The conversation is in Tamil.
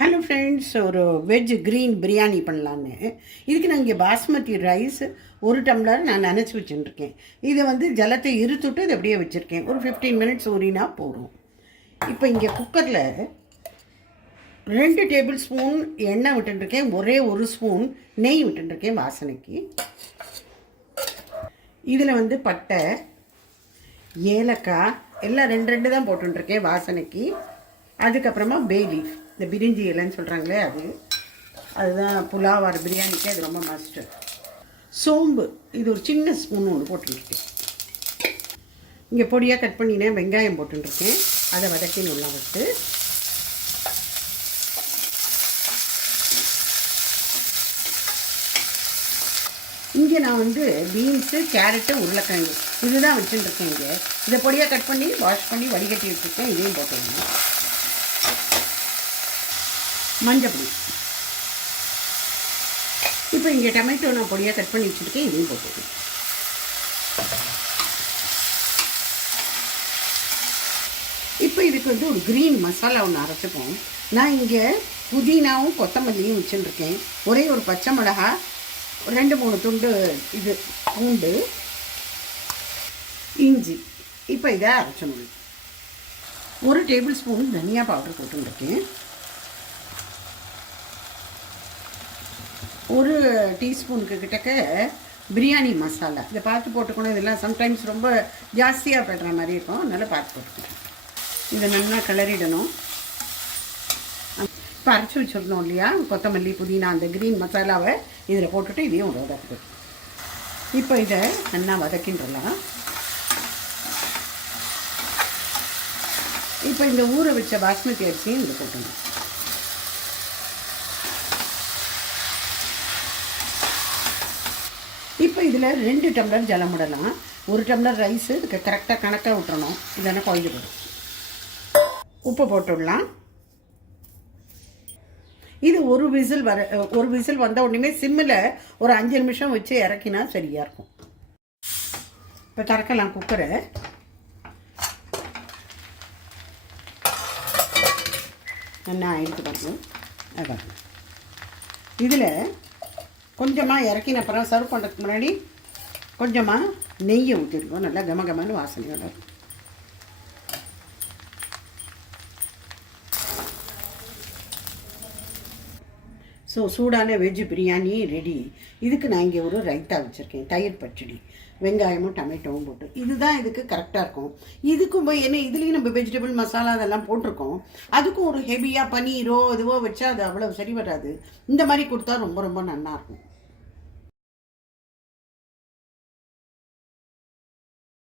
ஹலோ ஃப்ரெண்ட்ஸ், ஒரு வெஜ் க்ரீன் பிரியாணி பண்ணலான்னு இதுக்கு நான் இங்கே பாஸ்மதி ரைஸ் 1 டம்ளர் நான் நினச்சி வச்சுட்டுருக்கேன். இதை ஜலத்தை இருத்துட்டு இதை அப்படியே வச்சுருக்கேன். ஒரு 15 மினிட்ஸ் ஊறினா போதும். இப்போ இங்கே குக்கரில் 2 டேபிள் ஸ்பூன் எண்ணெய் விட்டுருக்கேன். ஒரே 1 ஸ்பூன் நெய் விட்டுருக்கேன் வாசனைக்கு. இதில் பட்டை, ஏலக்காய் எல்லாம் 2 தான் போட்டுருக்கேன் வாசனைக்கு. அதுக்கப்புறமா பே லீஃப், இந்த பிரிஞ்சி இலைன்னு சொல்கிறாங்களே அதுதான் புலாவார் பிரியாணிக்கு அது ரொம்ப மஸ்ட்டு. சோம்பு இது ஒரு சின்ன ஸ்பூன் ஒன்று போட்டுருக்கேன். இங்கே பொடியாக கட் பண்ணினேன் வெங்காயம் போட்டுருக்கேன். அதை வதக்கின்னு உள்ள விட்டு இங்கே நான் பீன்ஸு, கேரட்டு, உருளைக்கிழங்கு இதுதான் வச்சுட்டுருக்கேன். இதை பொடியாக கட் பண்ணி வாஷ் பண்ணி வடிகட்டி வச்சுருக்கேன். இதையும் போட்டுருக்கேன். மஞ்சள், இப்போ இங்கே டொமேட்டோ நான் பொடியாக கட் பண்ணி வச்சுருக்கேன். இதையும் போட்டுருக்கேன். இப்போ இதுக்கு ஒரு க்ரீன் மசாலா ஒன்று அரைச்சிப்போம். நான் இங்கே புதினாவும் கொத்தமல்லியும் வச்சுருக்கேன். ஒரே ஒரு பச்சை மிளகா, 2-3 துண்டு இது பூண்டு, இஞ்சி. இப்போ இதை அரைச்சணும். 1 டேபிள் ஸ்பூன் தனியா பவுடர் போட்டுருக்கேன். 1 டீஸ்பூனுக்கு கிட்டக்க பிரியாணி மசாலா. இதை பார்த்து போட்டுக்கணும். இதெல்லாம் சம்டைம்ஸ் ரொம்ப ஜாஸ்தியாக படுற மாதிரி இருக்கும், அதனால் பார்த்து போட்டுக்கணும். இதை நல்லா கிளறிடணும். இப்போ அரைச்சி வச்சுருந்தோம் இல்லையா கொத்தமல்லி, புதினா, அந்த க்ரீன் மசாலாவை இதில் போட்டுட்டு இதையும் ஒரு வதக்கு. இப்போ இதை நல்லா வதக்கின்றலாம். இப்போ இந்த ஊற வச்ச பாஸ்மதி அரிசியும் இதில் போட்டணும். இப்போ இதில் 2 டம்ளர் ஜலம் விடலாம். 1 டம்ளர் ரைஸு இதுக்கு கரெக்டாக கணக்காக விட்டுறணும். இதெல்லாம் குழஞ்சி போடும். உப்பு போட்டுடலாம். இது ஒரு விசில் வந்த உடனே சிம்மில் ஒரு 5 நிமிஷம் வச்சு இறக்கினா சரியாக இருக்கும். இப்போ திறக்கலாம் குக்கரை. நல்லா ஆயிடுச்சு பாருங்க. இதில் கொஞ்சமாக இறக்கின அப்புறம் சர்வ் பண்ணுறதுக்கு முன்னாடி கொஞ்சமாக நெய்யை ஊற்றிருக்கோம். நல்லா கமகமான வாசனை வரும். ஸோ சூடான வெஜ் பிரியாணி ரெடி. இதுக்கு நான் இங்கே ஒரு ரைத்தா வச்சுருக்கேன். தயிர் பச்சடி, வெங்காயமும் டொமேட்டோவும் போட்டு. இதுதான் இதுக்கு கரெக்டாக இருக்கும். இதுக்கும் என்ன இதுலேயும் நம்ம வெஜிடபிள் மசாலா அதெல்லாம் போட்டிருக்கோம். அதுக்கும் ஒரு ஹெவியாக பனீரோ இதுவோ வச்சா அது அவ்வளோ சரி வராது. இந்த மாதிரி கொடுத்தா ரொம்ப ரொம்ப நல்லாயிருக்கும்.